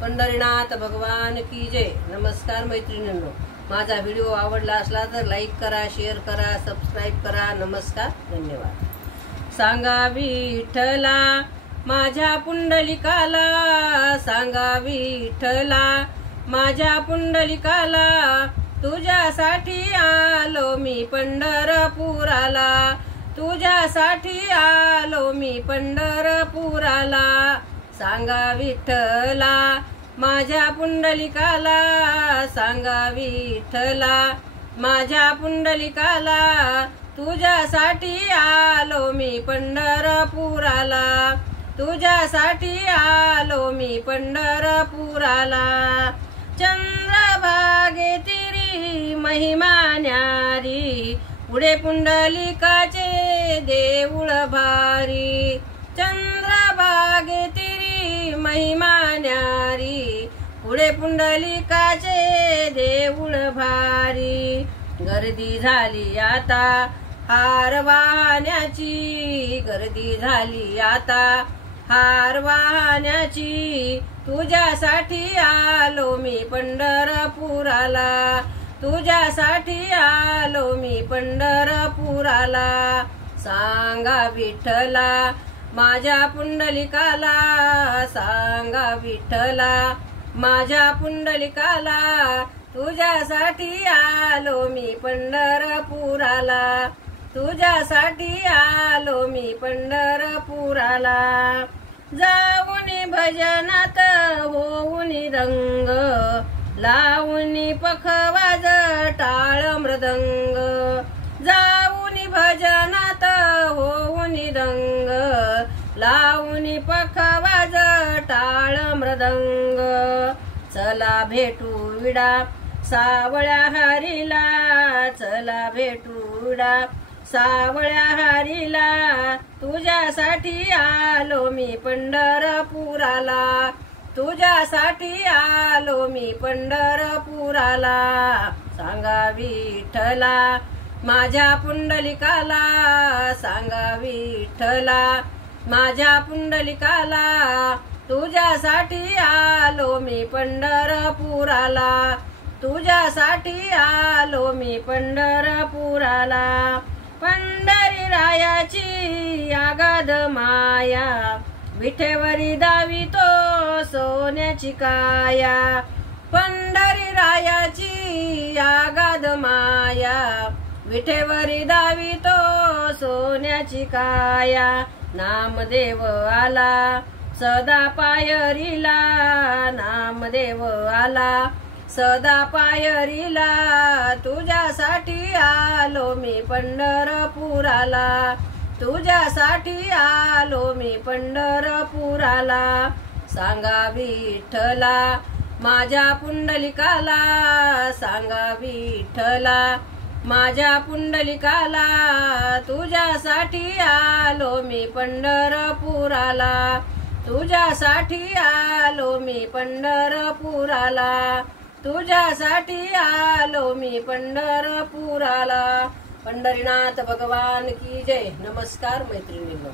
पंढरीनाथ भगवान की जय। नमस्कार मैत्रिणींनो, माझा व्हिडिओ आवडला असला तर लाईक करा, शेअर करा, सबस्क्राईब करा। नमस्कार, धन्यवाद। सांगा विठ्ठला माझ्या पुंडलिकाला, सांगा विठ्ठला माझ्या पुंडलिकाला, तुझ्यासाठी आलो मी पंढरपुराला, तुझ्यासाठी आलो मी पंढरपुराला। सांगा विठ्ठला माझ्या पुंडलिकाला, सांगा विठ्ठला माझ्या पुंडलिकाला, तुझ्यासाठी आलो मी पंढरपुराला, तुझ्यासाठी आलो मी पंढरपुराला। चंद्रभागे तिरी महिमा न्यारी, पुढे पुंडलिकाचे देऊळ भारी। चंद्रभागे तिरी महिमा न्यारी, पुढे पुंडलिकाचे देऊळ भारी। गर्दी झाली आता हार वाहण्याची, गर्दी झाली आता हार वाहण्याची, तुझ्यासाठी आलो मी पंढरपुराला, तुझ्यासाठी आलो मी पंढरपुराला। सांगा विठ्ठला माझ्या पुंडलिकाला, सांगा विठ्ठला माझ्या पुंडलिकाला, तुझ्यासाठी आलो मी पंढरपुराला, तुझ्यासाठी आलो मी पंढरपुराला। जाऊनी भजनात होऊन रंग, लावूनी पखवाज टाळ मृदंग, जाऊनी भजनात होऊन रंग, लावूनी पखवाज टाळ मृदंग। चला भेटू विडा सावळ्या हरीला, चला भेटू विडा सावळ्या हरीला, तुझ्यासाठी आलो मी पंढरपुराला, तुझ्यासाठी आलो मी पंढरपुराला। सांगा विठ्ठला माझ्या पुंडलिकाला, सांगा विठ्ठला माझ्या पुंडलिकाला, तुझ्यासाठी आलो मी पंढरपुराला, तुझ्यासाठी आलो मी पंढरपुराला। पंढरीरायाची आगाध माया, विठेवरी दावितो सोन्याची काया। पंढरीरायाची आगाध माया, विठेवरी दावितो सोन्याची काया। नामदेव आला सदा पायरीला, नामदेव आला सदा पायरीला, तुझ्यासाठी आलो मी पंढरपुराला, तुझ्यासाठी आलो मी पंढरपुराला। सांगा विठ्ठला माझ्या पुंडलिकाला, सांगा विठ्ठला माझ्या पुंडलिकाला, तुझ्यासाठी आलो मी पंढरपुराला, तुझ्यासाठी आलो मी पंढरपुराला, तुझ्यासाठी आलो मी पंढरपुराला। पंढरीनाथ भगवान की जय। नमस्कार मैत्रिणींनो।